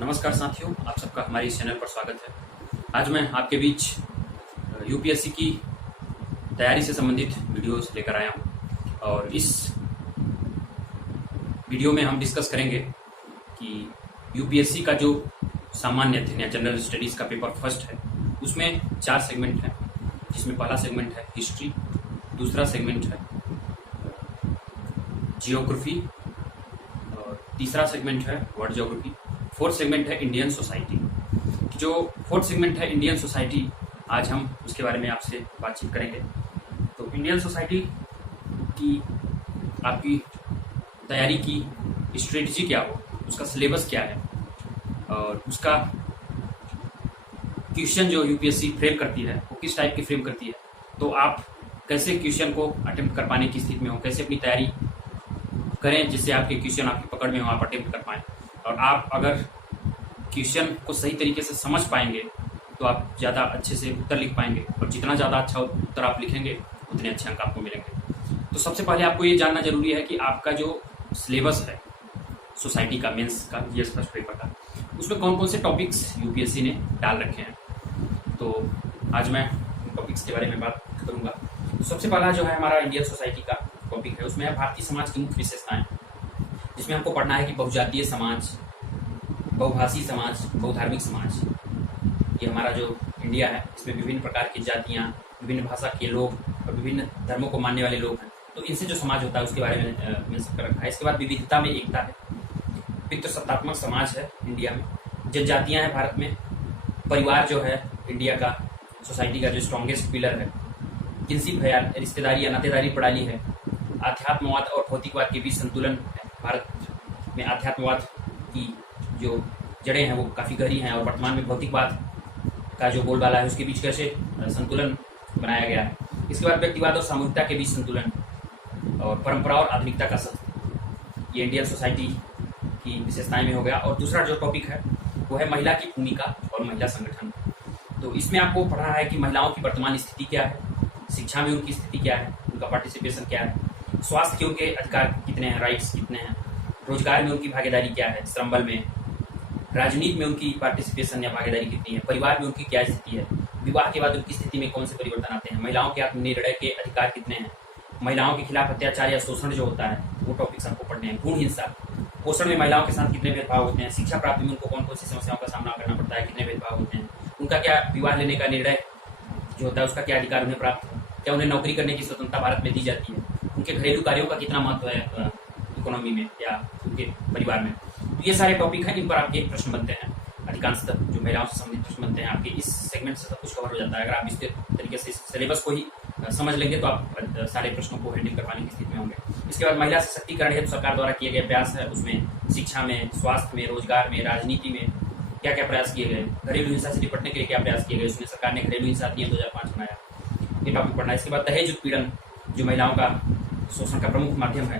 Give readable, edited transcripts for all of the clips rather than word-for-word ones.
नमस्कार साथियों, आप सबका हमारे इस चैनल पर स्वागत है। आज मैं आपके बीच यूपीएससी की तैयारी से संबंधित वीडियोस लेकर आया हूं और इस वीडियो में हम डिस्कस करेंगे कि यूपीएससी का जो सामान्य अध्ययन या जनरल स्टडीज़ का पेपर फर्स्ट है उसमें 4 सेगमेंट हैं, जिसमें पहला सेगमेंट है हिस्ट्री, दूसरा सेगमेंट है जियोग्राफी और तीसरा सेगमेंट है वर्ल्ड ज्योग्राफी, फोर्थ सेगमेंट है इंडियन सोसाइटी। जो फोर्थ सेगमेंट है इंडियन सोसाइटी, आज हम उसके बारे में आपसे बातचीत करेंगे। तो इंडियन सोसाइटी की आपकी तैयारी की स्ट्रेटजी क्या हो, उसका सिलेबस क्या है और उसका क्वेश्चन जो यूपीएससी फ्रेम करती है वो किस टाइप की फ्रेम करती है, तो आप कैसे क्वेश्चन को अटेम्प्ट कर पाने की स्थिति में हो, कैसे अपनी तैयारी करें जिससे आपके क्वेश्चन आपकी पकड़ में हो, आप अटेम्प्ट कर पाएँ। और आप अगर क्वेश्चन को सही तरीके से समझ पाएंगे तो आप ज़्यादा अच्छे से उत्तर लिख पाएंगे और जितना ज़्यादा अच्छा उत्तर आप लिखेंगे उतने अच्छे अंक आपको मिलेंगे। तो सबसे पहले आपको ये जानना जरूरी है कि आपका जो सिलेबस है सोसाइटी का, मेंस का, जीएस फर्स्ट पेपर का, उसमें कौन कौन से टॉपिक्स यूपीएससी ने डाल रखे हैं। तो आज मैं टॉपिक्स के बारे में बात करूँगा। तो सबसे पहला जो है हमारा इंडियन सोसाइटी का टॉपिक है, उसमें है भारतीय समाज की मुख्य विशेषताएं, जिसमें हमको पढ़ना है कि बहुजातीय समाज, बहुभाषी समाज, बहुधार्मिक समाज। ये हमारा जो इंडिया है इसमें विभिन्न प्रकार की जातियाँ, विभिन्न भाषा के लोग और विभिन्न धर्मों को मानने वाले लोग हैं, तो इनसे जो समाज होता है उसके बारे में मेंशन कर रखा है। इसके बाद विविधता में एकता है, पितृसत्तात्मक समाज है इंडिया में, जनजातियाँ हैं भारत में, परिवार जो है इंडिया का सोसाइटी का जो स्ट्रॉन्गेस्ट पिलर है, किनशिप है, रिश्तेदारी या नातेदारी प्रणाली है, आध्यात्मवाद और भौतिकवाद के बीच संतुलन है। भारत में आध्यात्मवाद की जो जड़ें हैं वो काफ़ी गहरी हैं और वर्तमान में भौतिकवाद का जो बोलबाला है उसके बीच कैसे संतुलन बनाया गया है। इसके बाद व्यक्तिवाद और सामूहिकता के बीच संतुलन और परंपरा और आधुनिकता का संतुलन, ये इंडियन सोसाइटी की विशेषताएं में हो गया। और दूसरा जो टॉपिक है वो है महिला की भूमिका और महिला संगठन। तो इसमें आपको पढ़ना है कि महिलाओं की वर्तमान स्थिति क्या है, शिक्षा में उनकी स्थिति क्या है, उनका पार्टिसिपेशन क्या है, स्वास्थ्य के उनके अधिकार कितने हैं, राइट्स कितने हैं, रोजगार में उनकी भागीदारी क्या है, श्रम बल में, राजनीति में उनकी पार्टिसिपेशन या भागीदारी कितनी है, परिवार में उनकी क्या स्थिति है, विवाह के बाद उनकी स्थिति में कौन से परिवर्तन आते हैं, महिलाओं के आत्मनिर्णय के अधिकार कितने हैं, महिलाओं के खिलाफ अत्याचार या शोषण जो होता है वो टॉपिक्स आपको पढ़ने हैं, भ्रूण हिंसा, पोषण में महिलाओं के साथ कितने भेदभाव होते हैं, शिक्षा प्राप्ति में उनको कौन कौन सी समस्याओं का सामना करना पड़ता है, कितने भेदभाव होते हैं, उनका क्या विवाह लेने का निर्णय जो होता है उसका क्या अधिकार उन्हें प्राप्त है, क्या उन्हें नौकरी करने की स्वतंत्रता भारत में दी जाती है, उनके घरेलू कार्यों का कितना महत्व है इकोनॉमी में या उनके परिवार में। तो ये सारे टॉपिक हैं, इन पर आपके प्रश्न बनते हैं। अधिकांशतः जो महिलाओं से संबंधित प्रश्न बनते हैं आपके इस सेगमेंट से सब कुछ कवर हो जाता है। अगर आप इस तरीके से सिलेबस को ही समझ लेंगे तो आप सारे प्रश्नों को हैंडल कर पाने की स्थिति में होंगे। इसके बाद महिला सशक्तिकरण हेतु सरकार द्वारा किए गए प्रयास है, उसमें शिक्षा में, स्वास्थ्य में, रोजगार में, राजनीति में क्या क्या प्रयास किए गए, घरेलू हिंसा से निपटने के लिए क्या प्रयास किए गए, उसमें सरकार ने घरेलू हिंसा अधिनियम 2005 बनाया, ये टॉपिक पढ़ना है। इसके बाद दहेज उत्पीड़न जो महिलाओं का शोषण का प्रमुख माध्यम है,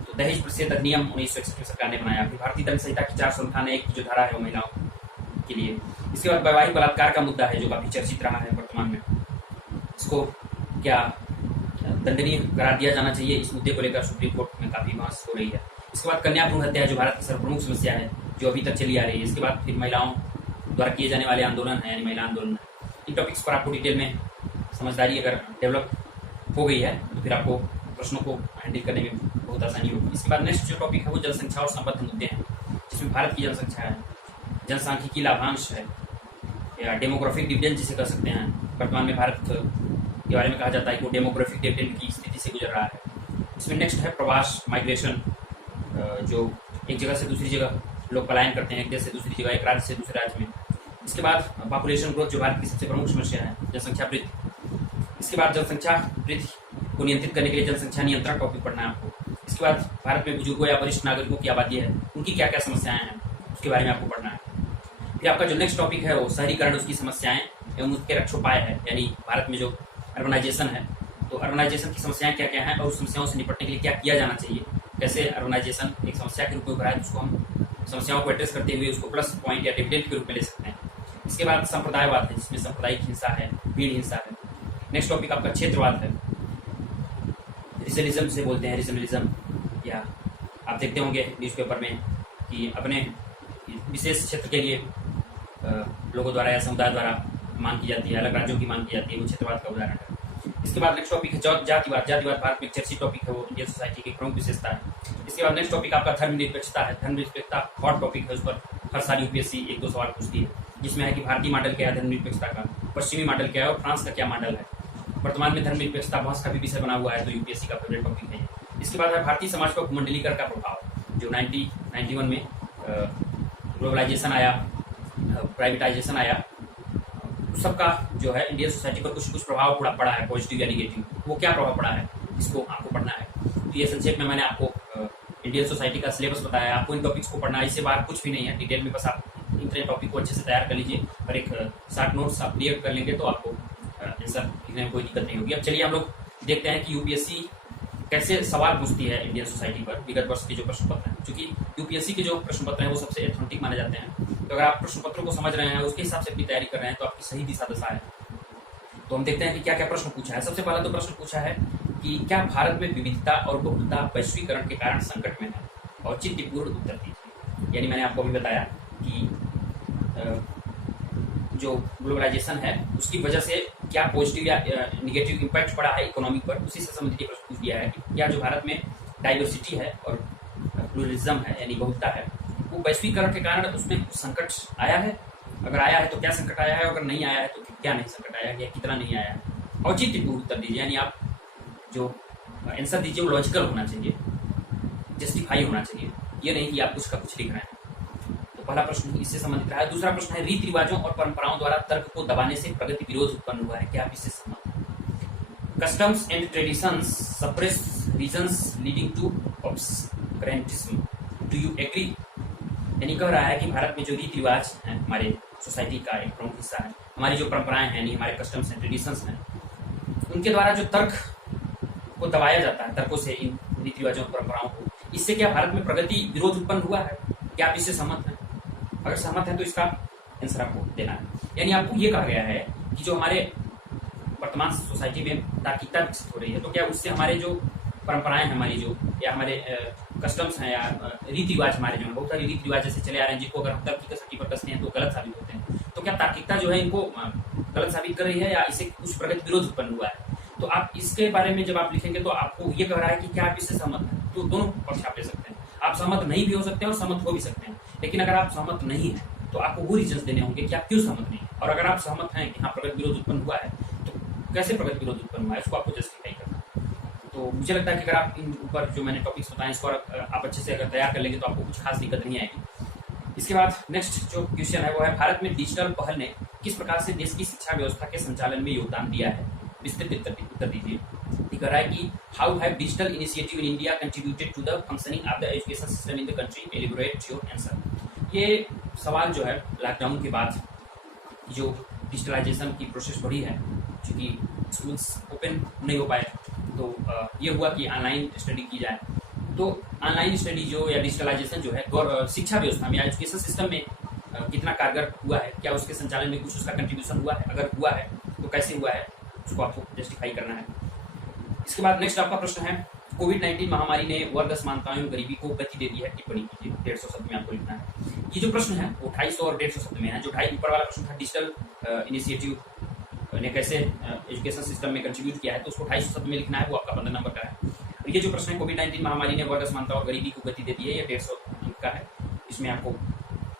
तो दहेज प्रतिषेध अधिनियम 1961 में सरकार ने बनाया। फिर भारतीय दंड संहिता की 498 की जो धारा है वो महिलाओं के लिए। इसके बाद वैवाहिक बलात्कार का मुद्दा है जो काफी चर्चित रहा है वर्तमान में, इसको क्या दंडनीय करार दिया जाना चाहिए, इस मुद्दे को लेकर सुप्रीम कोर्ट में काफी बहस हो रही है। इसके बाद कन्या भ्रूण हत्या जो भारत की सर्वप्रमुख समस्या है जो अभी तक चली आ रही है। इसके बाद फिर महिलाओं द्वारा किए जाने वाले आंदोलन है यानी महिला आंदोलन। इन टॉपिक्स पर आपको डिटेल में समझदारी अगर डेवलप हो गई है तो फिर आपको प्रश्नों को हैंडल करने में बहुत आसानी होगी। इसके बाद नेक्स्ट जो टॉपिक है वो जनसंख्या और संबद्ध मुद्दे हैं, जिसमें भारत की जनसंख्या है, जनसांख्यिकी लाभांश है या डेमोग्राफिक डिविडेंड जिसे कह सकते हैं। वर्तमान में भारत के बारे में कहा जाता है कि वो डेमोग्राफिक डिविडेंड की स्थिति से गुजर रहा है। इसमें नेक्स्ट है प्रवास, माइग्रेशन, जो एक जगह से दूसरी जगह लोग पलायन करते हैं, एक देश से दूसरी जगह, एक राज्य से दूसरे राज्य में। इसके बाद पॉपुलेशन ग्रोथ जो भारत की सबसे प्रमुख समस्या है, जनसंख्या वृद्धि। इसके बाद जनसंख्या वृद्धि को नियंत्रित करने के लिए जनसंख्या नियंत्रण टॉपिक पढ़ना है आपको। इसके बाद भारत में बुजुर्गों या वरिष्ठ नागरिकों की आबादी है, उनकी क्या क्या समस्याएं हैं उसके बारे में आपको पढ़ना है। फिर आपका जो नेक्स्ट टॉपिक है वो शहरीकरण, उसकी समस्याएं एवं उसके रक्षोपाय है, यानी भारत में जो अर्बनाइजेशन है तो अर्बनाइजेशन की समस्याएं क्या क्या हैं और उस समस्याओं से निपटने के लिए क्या किया जाना चाहिए, कैसे अर्बनाइजेशन एक समस्या के रूप में उभरा है, उसको हम समस्याओं को एड्रेस करते हुए उसको प्लस पॉइंट या डिविडेंड के रूप में ले सकते हैं। इसके बाद संप्रदायवाद है जिसमें सांप्रदायिक हिंसा है, भीड़ हिंसा है। नेक्स्ट टॉपिक आपका क्षेत्रवाद है, रीजनलिज्म से बोलते हैं, रीजनलिज्म, या आप देखते होंगे न्यूज़पेपर में कि अपने विशेष क्षेत्र के लिए लोगों द्वारा या समुदाय द्वारा मांग की जाती है, अलग राज्यों की मांग की जाती है, वो क्षेत्रवाद का उदाहरण है। इसके बाद नेक्स्ट टॉपिक है जातिवाद। जातिवाद भारत में एक चर्चित टॉपिक है, वो इंडियन सोसाइटी की प्रमुख विशेषता है। इसके बाद नेक्स्ट टॉपिक आपका धर्मनिरपेक्षता है। धर्मनिरपेक्षता हॉट टॉपिक है, उस पर हर साल यूपीएससी 1-2 सवाल पूछती है, जिसमें है कि भारतीय मॉडल क्या है धर्मनिरपेक्षता का, पश्चिमी मॉडल क्या है और फ्रांस का क्या मॉडल है। वर्तमान में धर्मनिरपेक्षता बहस का भी विषय बना हुआ है, तो यूपीएससी का फेवरेट टॉपिक है। इसके बाद है भारतीय समाज पर मंडलीकरण का प्रभाव, जो 1991 में ग्लोबलाइजेशन आया, प्राइवेटाइजेशन आया, सबका जो है इंडियन सोसाइटी पर कुछ प्रभाव पड़ा है, पॉजिटिव या निगेटिव। वो क्या प्रभाव पड़ा है, इसको आपको पढ़ना है। तो ये संक्षेप में मैंने आपको इंडियन सोसाइटी का सिलेबस बताया, आपको इन टॉपिक्स को पढ़ना है, इससे बाहर कुछ भी नहीं है डिटेल में। बस आप इतने टॉपिक को अच्छे से तैयार कर लीजिए और एक शॉर्ट नोट्स आप क्लियर कर लेंगे तो आपको आंसर लिखने में कोई दिक्कत नहीं होगी। अब चलिए हम लोग देखते हैं कि यूपीएससी कैसे सवाल पूछती है इंडियन सोसाइटी पर विगत वर्ष के जो प्रश्न पत्र हैं। क्योंकि यूपीएससी के जो प्रश्न पत्र हैं वो सबसे एथेंटिक माने जाते हैं, तो अगर आप प्रश्न पत्रों को समझ रहे हैं, उसके हिसाब से अपनी तैयारी कर रहे हैं, तो आपकी सही दिशा दशा है। तो हम देखते हैं कि क्या क्या प्रश्न पूछा है। सबसे पहला तो प्रश्न पूछा है कि क्या भारत में विविधता और बहुलता वैश्वीकरण के कारण संकट में है, और औचित्यपूर्ण उत्तर दीजिए। यानी मैंने आपको अभी बताया कि जो ग्लोबलाइजेशन है उसकी वजह से क्या पॉजिटिव या निगेटिव इम्पैक्ट पड़ा है इकोनॉमी पर, उसी से संबंधित प्रश्न पूछ दिया है कि क्या जो भारत में डाइवर्सिटी है और प्लूरलिज्म है यानी बहुलता है, वो वैश्वीकरण के कारण उसमें कुछ संकट आया है। अगर आया है तो क्या संकट आया है, अगर नहीं आया है तो क्या नहीं संकट आया है, या कितना नहीं आया है। औचित्यपूर्ण उत्तर दीजिए, यानी आप जो आंसर दीजिए वो लॉजिकल होना चाहिए, जस्टिफाई होना चाहिए, ये नहीं कि आप कुछ का कुछ लिख रहे हैं। तो पहला प्रश्न इससे संबंधित रहा है। दूसरा प्रश्न है रीति रिवाजों और परंपराओं द्वारा तर्क को दबाने से प्रगति विरोध उत्पन्न हुआ है, क्या आप इससे सहमत हैं? Customs and traditions suppress reasons leading to obscurantism, do you agree? यानी कह रहा है कि भारत में जो रीति रिवाज हैं हमारे सोसाइटी का एक प्रमुख हिस्सा है, हमारी जो परंपराएं हैं यानी हमारे कस्टम्स एंड ट्रेडिशंस हैं, उनके द्वारा जो तर्क को दबाया जाता है, तर्कों से इन रीति रिवाजों और परंपराओं को, इससे क्या भारत में प्रगति विरोध उत्पन्न हुआ है, क्या आप इससे सहमत हैं? अगर सहमत है तो इसका आंसर आपको देना है। यानी आपको ये कहा गया है कि जो हमारे वर्तमान सोसाइटी में तार्किकता विकसित हो रही है, तो क्या उससे हमारे जो परंपराएं हैं हमारी जो, या हमारे कस्टम्स हैं या रीति रिवाज हमारे जो बहुत सारी रीति रिवाज जैसे चले आ रहे हैं, जिनको अगर हम तर्क की कसौटी पर कसते हैं तो गलत साबित होते हैं, तो क्या तार्किकता जो है इनको गलत साबित कर रही है या इससे कुछ प्रगति विरोध उत्पन्न हुआ है? तो आप इसके बारे में जब आप लिखेंगे तो आपको ये कह रहा है कि क्या आप इससे सहमत हैं, तो दोनों पक्ष आप ले सकते हैं। आप सहमत नहीं भी हो सकते हैं और सहमत हो भी सकते हैं, लेकिन अगर आप सहमत नहीं है तो आपको वो रीजंस देने होंगे कि आप क्यों सहमत नहीं है। और अगर आप सहमत हैं कि हाँ प्रगति विरोध उत्पन्न हुआ है, तो कैसे प्रगति विरोध उत्पन्न हुआ है उसको आपको जस्टिफाई करना। तो मुझे लगता है कि अगर आप इन ऊपर जो मैंने टॉपिक्स बताए इसको आप अच्छे से अगर तैयार कर लेंगे तो आपको कुछ खास दिक्कत नहीं आएगी। इसके बाद नेक्स्ट जो क्वेश्चन है वो है भारत में डिजिटल पहल ने किस प्रकार से देश की शिक्षा व्यवस्था के संचालन में योगदान दिया है, विस्तृत उत्तर दीजिए। कह रहा है कि how have digital initiative in India contributed to the functioning of the education system in the country, elaborate your answer. ये सवाल जो है लॉकडाउन के बाद जो डिजिटलाइजेशन की प्रोसेस बढ़ी है, क्योंकि स्कूल्स ओपन नहीं हो पाए, तो ये हुआ कि ऑनलाइन स्टडी की जाए। तो ऑनलाइन स्टडी जो या डिजिटलाइजेशन जो है शिक्षा व्यवस्था में या एजुकेशन सिस्टम में कितना कारगर हुआ है, क्या उसके संचालन में कुछ उसका कंट्रीब्यूशन हुआ है, अगर हुआ है तो कैसे हुआ है, उसको आपको जस्टिफाई करना है। इसके बाद नेक्स्ट आपका प्रश्न है कोविड-19 महामारी ने वर्ग असमानताओं एवं गरीबी को गति दे दी है, टिप्पणी कीजिए। 150 शब्द में आपको लिखना है। ये जो प्रश्न है वो 250 और 150 शब्द में है। जो ऊपर वाला प्रश्न था डिजिटल इनिशिएटिव ने कैसे एजुकेशन सिस्टम में कंट्रीब्यूट किया है, तो उसको 250 शब्द में लिखना है, वो आपका 15 नंबर का है। और ये जो प्रश्न है कोविड-19 महामारी ने वर्ग असमानता और गरीबी को गति दे दी है, ये 150 अंक का है। इसमें आपको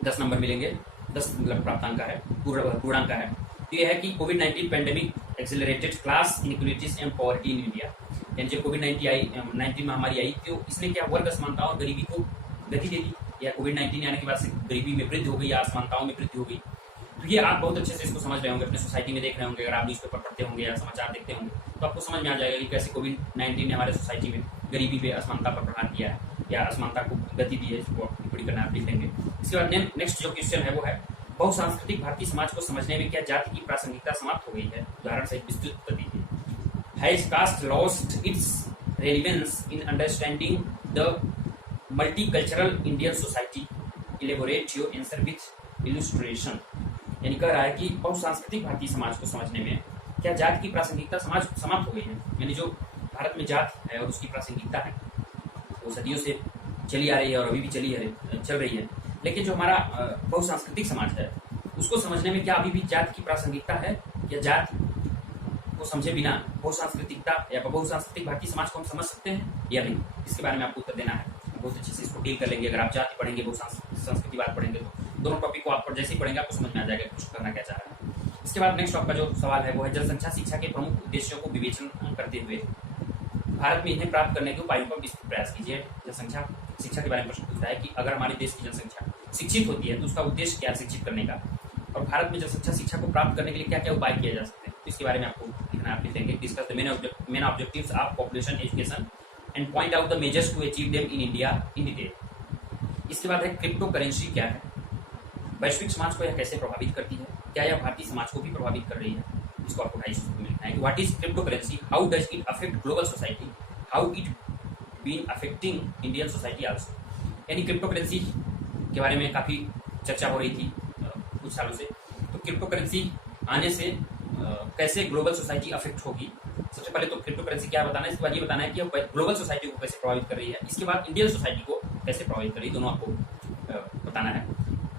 10 नंबर मिलेंगे, 10 मतलब प्राप्तांक का है, पूर्णांक का है। तो ये है कि कोविड-19 pandemic accelerated class inequalities and poverty in India, यानी जब कोविड-19 महामारी आई तो इसने क्या वर्ग असमानता और गरीबी को गति दे दी, या कोविड-19 आने के बाद से गरीबी में वृद्धि हो गई या असमानताओं में वृद्धि हो गई। तो ये आप बहुत अच्छे से इसको समझ रहे होंगे, अपने सोसाइटी में देख रहे होंगे, अगर आप न्यूज़पेपर पढ़ते होंगे या समाचार देखते होंगे तो आपको समझ में आ जाएगा कि कैसे कोविड-19 ने हमारे सोसाइटी में गरीबी पे असमानता पर प्रहार किया है या असमानता को गति दी है, इसको टिप्पणी करना आप लिख लेंगे। इसके बाद नेक्स्ट जो क्वेश्चन है वो है बहुसांस्कृतिक भारतीय समाज को समझने में क्या जाति की प्रासंगिकता समाप्त हो गई है, उदाहरण सहित विस्तृत उत्तर दीजिए। Has caste lost its relevance in understanding the multicultural Indian society, elaborate your answer with illustration. यानी कह रहा है कि बहुसांस्कृतिक भारतीय समाज को समझने में क्या जाति की प्रासंगिकता समाप्त हो गई है, यानी जो भारत में जात है और उसकी प्रासंगिकता है वो सदियों से चली आ रही है और अभी भी चल रही है, लेकिन जो हमारा बहुसांस्कृतिक समाज है उसको समझने में क्या अभी भी जात की प्रासंगिकता है, या जात को समझे बिना बहुसांस्कृतिकता या बहुसांस्कृतिक भारतीय समाज को हम समझ सकते हैं या नहीं, इसके बारे में आपको उत्तर देना है। बहुत अच्छे से इसको डील कर लेंगे। अगर आप जाति पढ़ेंगे, बहुसंस्कृतिवाद पढ़ेंगे, तो दोनों टॉपिक को आप जैसे ही पढ़ेंगे आपको समझ में आ जाएगा कुछ करना क्या चाह रहा है। इसके बाद नेक्स्ट आपका जो सवाल है वो है जनसंख्या शिक्षा के प्रमुख उद्देश्यों को विवेचन करते हुए भारत में इन्हें प्राप्त करने के उपायों पर विस्तृत प्रयास कीजिए। जनसंख्या शिक्षा के बारे में प्रश्न पूछता है कि अगर हमारे देश की जनसंख्या शिक्षित होती है तो उसका उद्देश्य क्या है शिक्षित करने का, और भारत में जनसंख्या शिक्षा को प्राप्त करने के लिए क्या क्या उपाय किए जा सकते हैं, तो इसके बारे में आपको लिखना। आप लिखेंगे discuss the main objectives of population education and point out the measures to achieve them in India in detail. इसके बाद है क्रिप्टो करेंसी क्या है, वैश्विक समाज को यह कैसे प्रभावित करती है, क्या यह भारतीय समाज को भी प्रभावित कर रही है, इसको आपको 250 में लिखना है कि what is crypto currency, how does it affect global society, how it been affecting Indian society also. यानी क्रिप्टो करेंसी के बारे में काफ़ी चर्चा हो रही थी कुछ सालों से। तो क्रिप्टो करेंसी आने से कैसे ग्लोबल सोसाइटी अफेक्ट होगी, सबसे पहले तो क्रिप्टो करेंसी क्या बताना है, इसके बाद ये बताना है कि ग्लोबल सोसाइटी को कैसे प्रभावित कर रही है, इसके बाद इंडियन सोसाइटी को कैसे प्रभावित कर रही है, दोनों आपको बताना है।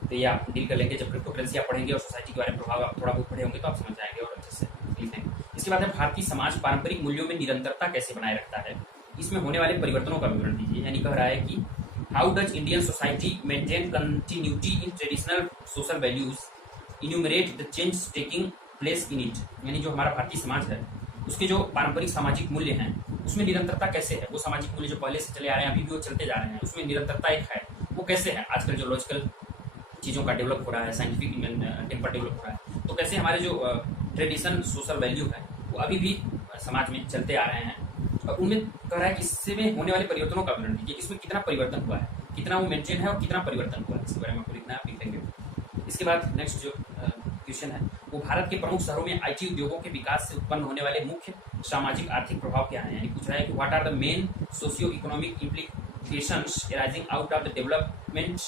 तो ये आप डील कर लेंगे। जब क्रिप्टो करेंसी आप पढ़ेंगे और सोसाइटी के बारे में प्रभाव आप थोड़ा बहुत पढ़े होंगे तो आप समझ जाएंगे और अच्छे से लिखेंगे। इसके बाद है भारतीय समाज पारंपरिक मूल्यों में निरंतरता कैसे बनाए रखता है, इसमें होने वाले परिवर्तनों का विवरण दीजिए। यानी कह रहा है कि how does Indian society maintain continuity in traditional social values, enumerate the change taking place in it. यानी जो हमारा भारतीय समाज है उसके जो पारंपरिक सामाजिक मूल्य हैं उसमें निरंतरता कैसे है, वो सामाजिक मूल्य जो पहले से चले आ रहे हैं अभी भी वो चलते जा रहे हैं, उसमें निरंतरता एक है, वो कैसे है। आजकल जो लॉजिकल चीज़ों का डेवलप हो रहा है, साइंटिफिक टेम्पर डेवलप हो रहा है, तो कैसे हमारे जो ट्रेडिशन सोशल वैल्यू है वो अभी भी समाज में चलते आ रहे हैं, और उनमें कह रहा है कि इसमें होने वाले परिवर्तनों का विवरण दीजिए, इसमें कितना परिवर्तन हुआ है, कितना वो मेंटेन है और कितना परिवर्तन हुआ है, इसके बारे में आपको लिखना है, आप लिखेंगे। इसके बाद नेक्स्ट जो क्वेश्चन है वो भारत के प्रमुख शहरों में आईटी उद्योगों के विकास से उत्पन्न होने वाले मुख्य सामाजिक आर्थिक प्रभाव क्या है। यानी पूछ रहा है कि what are the main socio economic implications arising out of the development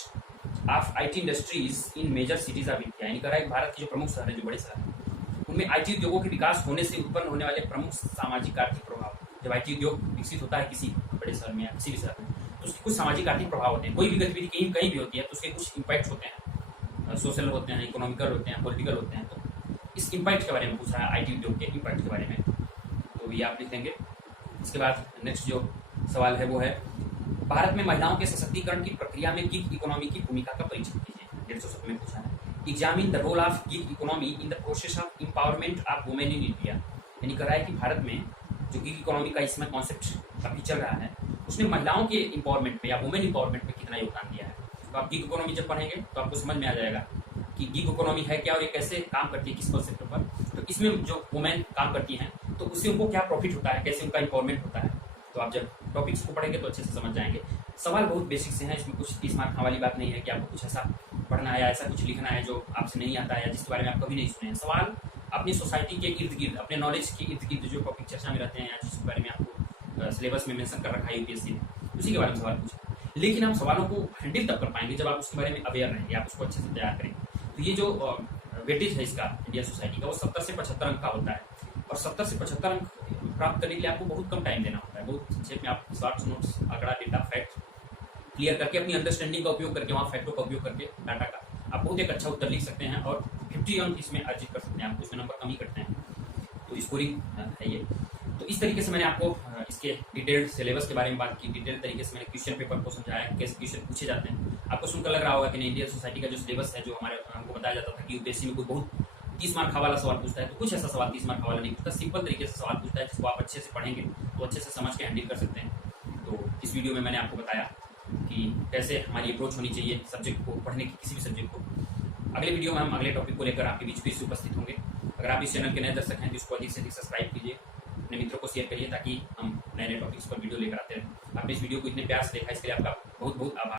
of IT industries in major cities of India. यानी कह रहा है भारत के जो प्रमुख शहर है, जो बड़े शहर हैं, उनमें आईटी उद्योगों के विकास होने से उत्पन्न होने वाले प्रमुख सामाजिक आर्थिक प्रभाव। जब आईटी उद्योग विकसित होता है किसी बड़े शहर में या किसी भी शहर में तो उसके कुछ सामाजिक आर्थिक प्रभाव होते हैं। कोई भी गतिविधि कहीं कहीं भी होती है तो उसके कुछ इम्पैक्ट होते हैं, सोशल होते हैं, इकोनॉमिकल होते हैं, पॉलिटिकल होते हैं। तो इस इम्पैक्ट के बारे में पूछ रहा है, आईटी उद्योग के इम्पैक्ट के बारे में, तो ये आप लिखेंगे। इसके बाद नेक्स्ट जो सवाल है वो है भारत में महिलाओं के सशक्तिकरण की प्रक्रिया में गिग इकोनॉमी की भूमिका का परीक्षण कीजिए। 150 में पूछा है examine the role of gig economy in the process of empowerment of women in India. यानी कह रहा है कि भारत में जो गिग इकोनॉमी का इसमें कॉन्सेप्ट अभी चल रहा है उसने महिलाओं के इंपावरमेंट में या वुमेन इंपावरमेंट में कितना योगदान दिया है। तो आप गिग इकोनॉमी जब पढ़ेंगे तो आपको समझ में आ जाएगा कि गिग इकोनॉमी है क्या और ये कैसे काम करती है, किस कॉन्सेप्ट पर। तो इसमें जो वुमेन काम करती हैं तो उससे उनको क्या प्रॉफिट होता है, कैसे उनका इंपावरमेंट होता है। तो आप जब टॉपिक्स को पढ़ेंगे तो अच्छे से समझ जाएंगे। सवाल बहुत बेसिक से हैं, इसमें कुछ 30 मार्क वाली बात नहीं है कि आपको कुछ ऐसा पढ़ना है या ऐसा कुछ लिखना है जो आपसे नहीं आता है या जिसके बारे में आप कभी नहीं सुने हैं। सवाल अपनी सोसाइटी के इर्द गिर्द, अपने नॉलेज के इर्द गिर्द जो टॉपिक चर्चा में रहते हैं या जिसके बारे में आपको सिलेबस में मेंशन कर रखा है यूपीएससी ने, उसी के बारे में सवाल पूछा। लेकिन आप सवालों को हैंडल तब कर पाएंगे जब आप उसके बारे में अवेयर रहेंगे, आप उसको अच्छे से तैयार करेंगे। तो ये जो वेटेज है इसका इंडियन सोसाइटी का वो 70 से 75 अंक का होता है, और 70 से 75 अंक प्राप्त करने के लिए आपको बहुत कम टाइम देना होता है। बहुत संक्षेप में आप शॉर्ट्स नोट्स, आंकड़ा, डेटा, फैक्ट क्लियर करके अपनी अंडरस्टैंडिंग का उपयोग करके, वहाँ फैक्टों का उपयोग करके डाटा का आप बहुत एक अच्छा उत्तर लिख सकते हैं और 50 अंक इसमें अर्जित कर सकते हैं। आप उसमें नंबर कम ही करते हैं तो स्कोरिंग है ये। तो इस तरीके से मैंने आपको इसके डिटेल्ड सिलेबस के बारे में बात की, डिटेल तरीके से मैंने क्वेश्चन पेपर को समझाया कैसे क्वेश्चन पूछे जाते हैं। आपको सुनकर लग रहा होगा कि नहीं, इंडियन सोसाइटी का जो सिलेबस है, जो हमको बताया जाता था कि यूपीएससी में कोई बहुत 30 मार्क वाला सवाल पूछता है, तो कुछ ऐसा सवाल 30 मार्क वाला नहीं पूछता, सिंपल तरीके से सवाल पूछता है जिसको आप अच्छे से पढ़ेंगे तो अच्छे से समझ के हैंडल कर सकते हैं। तो इस वीडियो में मैंने आपको बताया कि कैसे हमारी अप्रोच होनी चाहिए सब्जेक्ट को पढ़ने की, किसी भी सब्जेक्ट को। अगले वीडियो में हम अगले टॉपिक को लेकर आपके बीच फिर से उपस्थित होंगे। अगर आप इस चैनल के नए दर्शक हैं तो इसको अधिक से अधिक सब्सक्राइब कीजिए, अपने मित्रों को शेयर करिए ताकि हम नए नए टॉपिक्स पर वीडियो लेकर आते रहें। आपने इस वीडियो को इतने प्यार से देखा इसके लिए आपका बहुत बहुत आभार।